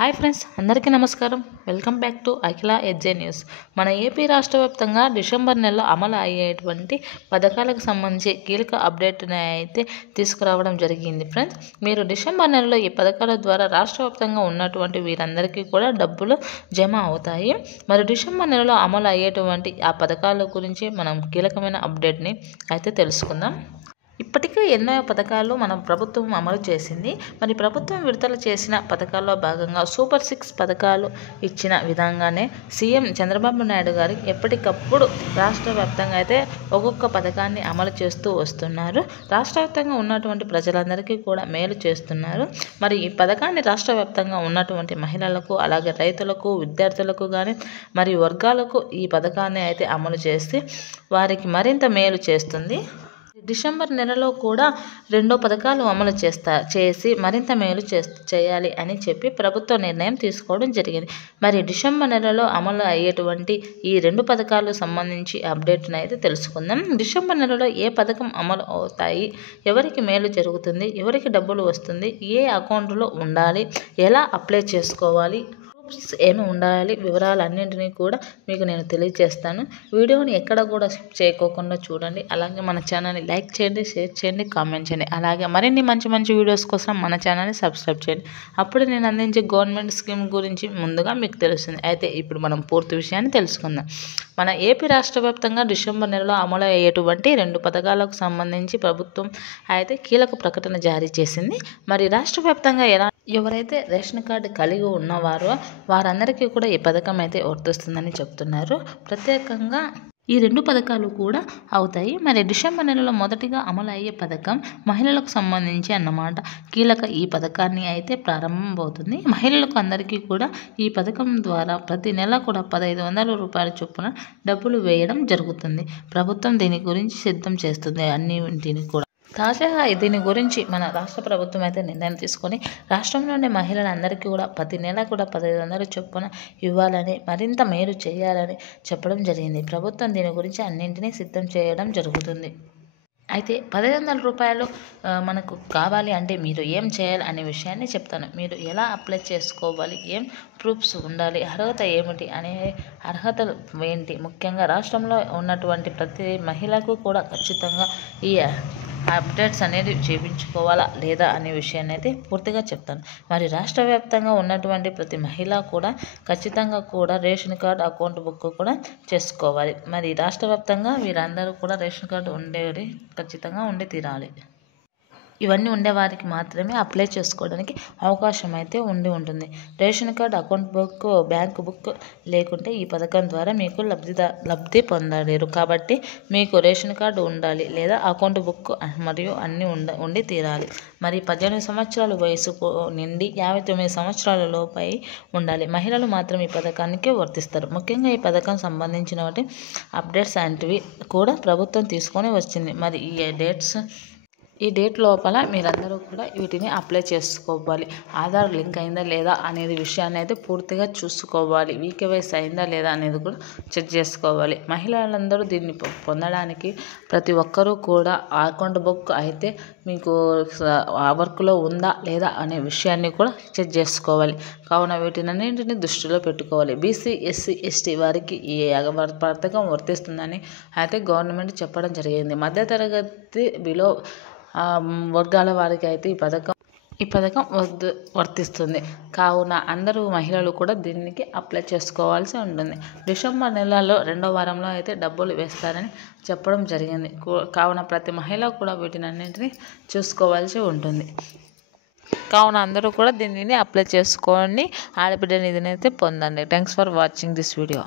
Hi friends, అందరికీ నమస్కారం. Welcome back to Akhila edge news. మన ఏపీ రాష్ట్ర వ్యాప్తంగా డిసెంబర్ నెలలో అమలు అయ్యేటువంటి పథకాలకు సంబంధించి కీలక అప్డేట్ని అయితే తీసుకురావడం జరిగింది. ఫ్రెండ్స్, మీరు డిసెంబర్ నెలలో ఈ పథకాల ద్వారా రాష్ట్ర వ్యాప్తంగా ఉన్నటువంటి వీరందరికీ కూడా డబ్బులు జమ అవుతాయి. మరి డిసెంబర్ నెలలో అమలు అయ్యేటువంటి ఆ పథకాల గురించి మనం కీలకమైన అప్డేట్ని అయితే తెలుసుకుందాం. ఇప్పటికే ఎన్నో పథకాలు మన ప్రభుత్వం అమలు చేసింది. మరి ప్రభుత్వం విడుదల చేసిన పథకాల్లో భాగంగా సూపర్ 6 పథకాలు ఇచ్చిన విధంగానే సీఎం చంద్రబాబు నాయుడు గారు ఎప్పటికప్పుడు రాష్ట్ర వ్యాప్తంగా అయితే ఒక్కొక్క పథకాన్ని అమలు చేస్తూ వస్తున్నారు. రాష్ట్ర వ్యాప్తంగా ఉన్నటువంటి ప్రజలందరికీ కూడా మేలు చేస్తున్నారు. మరి ఈ పథకాన్ని రాష్ట్ర వ్యాప్తంగా ఉన్నటువంటి మహిళలకు, అలాగే రైతులకు, విద్యార్థులకు కానీ మరి వర్గాలకు ఈ పథకాన్ని అయితే అమలు చేసి వారికి మరింత మేలు చేస్తుంది. డిసెంబర్ నెలలో కూడా 2 పథకాలు అమలు చేసి మరింత మేలు చేయాలి అని చెప్పి ప్రభుత్వ నిర్ణయం తీసుకోవడం జరిగింది. మరి డిసెంబర్ నెలలో అమలు అయ్యేటువంటి ఈ 2 పథకాలకు సంబంధించి అప్డేట్ని అయితే తెలుసుకుందాం. డిసెంబర్ నెలలో ఏ పథకం అమలు అవుతాయి, ఎవరికి మేలు జరుగుతుంది, ఎవరికి డబ్బులు వస్తుంది, ఏ అకౌంట్లో ఉండాలి, ఎలా అప్లై చేసుకోవాలి, ఏమి ఉండాలి, వివరాలన్నింటినీ కూడా మీకు నేను తెలియజేస్తాను. వీడియోని ఎక్కడ కూడా స్కిప్ చేయకోకుండా చూడండి. అలాగే మన ఛానల్ని లైక్ చేయండి, షేర్ చేయండి, కామెంట్ చేయండి. అలాగే మరిన్ని మంచి వీడియోస్ కోసం మన ఛానల్ని సబ్స్క్రైబ్ చేయండి. అప్పుడు నేను అందించే గవర్నమెంట్ స్కీమ్ గురించి ముందుగా మీకు తెలుస్తుంది. అయితే ఇప్పుడు మనం పూర్తి విషయాన్ని తెలుసుకుందాం. మన ఏపీ రాష్ట్ర వ్యాప్తంగా డిసెంబర్ నెలలో అమలు అయ్యేటువంటి 2 పథకాలకు సంబంధించి ప్రభుత్వం అయితే కీలక ప్రకటన జారీ చేసింది. మరి రాష్ట్ర వ్యాప్తంగా ఎవరైతే రేషన్ కార్డు కలిగి ఉన్నవారో వారందరికీ కూడా ఈ పథకం అయితే వర్తిస్తుందని చెప్తున్నారు. ప్రత్యేకంగా ఈ 2 పథకాలు కూడా అవుతాయి. మరి డిసెంబర్ నెలలో మొదటిగా అమలు అయ్యే పథకం మహిళలకు సంబంధించి అన్నమాట. కీలక ఈ పథకాన్ని అయితే ప్రారంభమవుతుంది. మహిళలకు అందరికీ కూడా ఈ పథకం ద్వారా ప్రతి నెల కూడా 1500 రూపాయల చొప్పున డబ్బులు వేయడం జరుగుతుంది. ప్రభుత్వం దీని గురించి సిద్ధం చేస్తుంది అన్నింటిని కూడా. తాజాగా దీని గురించి మన రాష్ట్ర ప్రభుత్వం అయితే నిర్ణయం తీసుకొని రాష్ట్రంలోని మహిళలందరికీ కూడా ప్రతి నెల కూడా 1500 చొప్పున ఇవ్వాలని, మరింత మేలు చేయాలని చెప్పడం జరిగింది. ప్రభుత్వం దీని గురించి అన్నింటినీ సిద్ధం చేయడం జరుగుతుంది. అయితే 1500 రూపాయలు మనకు కావాలి అంటే మీరు ఏం చేయాలి అనే విషయాన్ని చెప్తాను. మీరు ఎలా అప్లై చేసుకోవాలి, ఏం ప్రూఫ్స్ ఉండాలి, అర్హత ఏమిటి అనే అర్హతలు ఏంటి, ముఖ్యంగా రాష్ట్రంలో ఉన్నటువంటి ప్రతి మహిళకు కూడా ఖచ్చితంగా ఈ అప్డేట్స్ అనేది చేయించుకోవాలా లేదా అనే విషయాన్ని అయితే పూర్తిగా చెప్తాను. మరి రాష్ట్ర వ్యాప్తంగా ఉన్నటువంటి ప్రతి మహిళ కూడా ఖచ్చితంగా కూడా రేషన్ కార్డు, అకౌంట్ బుక్ కూడా చేసుకోవాలి. మరి రాష్ట్ర వ్యాప్తంగా వీరందరూ కూడా రేషన్ కార్డు ఉండేది ఖచ్చితంగా ఉండి తీరాలి. ఇవన్నీ ఉండేవారికి మాత్రమే అప్లై చేసుకోవడానికి అవకాశం అయితే ఉంటుంది. Ration card, account book, bank book లేకుంటే ఈ పథకం ద్వారా మీకు లబ్ధి పొందలేరు. కాబట్టి మీకు రేషన్ కార్డు ఉండాలి లేదా అకౌంట్ బుక్ మరియు అన్నీ ఉండి తీరాలి. మరి 18 సంవత్సరాల వయసు నుండి 59 సంవత్సరాల లోపై ఉండాలి. మహిళలు మాత్రం ఈ పథకానికి వర్తిస్తారు. ముఖ్యంగా ఈ పథకం సంబంధించినటువంటి అప్డేట్స్ లాంటివి కూడా ప్రభుత్వం తీసుకొని వచ్చింది. మరి ఈ డేట్ లోపల మీరందరూ కూడా వీటిని అప్లై చేసుకోవాలి. ఆధార్ లింక్ అయిందా లేదా అనేది విషయాన్ని అయితే పూర్తిగా చూసుకోవాలి. వీకేవైసీ అయిందా లేదా అనేది కూడా చెక్ చేసుకోవాలి. మహిళలందరూ దీన్ని పొందడానికి ప్రతి ఒక్కరూ కూడా అకౌంట్ బుక్ అయితే మీకు వర్క్లో ఉందా లేదా అనే విషయాన్ని కూడా చెక్ చేసుకోవాలి. కావున వీటినన్నింటినీ దృష్టిలో పెట్టుకోవాలి. బీసీ, ఎస్సీ, ఎస్టీ వారికి ఈ పథకం వర్తిస్తుందని అయితే గవర్నమెంట్ చెప్పడం జరిగింది. మధ్యతరగతి బిలో వర్గాల వారికి అయితే ఈ పథకం వర్తిస్తుంది. కావున అందరూ మహిళలు కూడా దీనికి అప్లై చేసుకోవాల్సి ఉంటుంది. డిసెంబర్ నెలలో 2వ వారంలో అయితే డబ్బులు వేస్తారని చెప్పడం జరిగింది. కావున ప్రతి మహిళ కూడా వీటినన్నింటినీ చూసుకోవాల్సి ఉంటుంది. కావున అందరూ కూడా దీనిని అప్లై చేసుకొని ఆడబిడ్డ నిధిని అయితే పొందండి. Thanks for watching this video.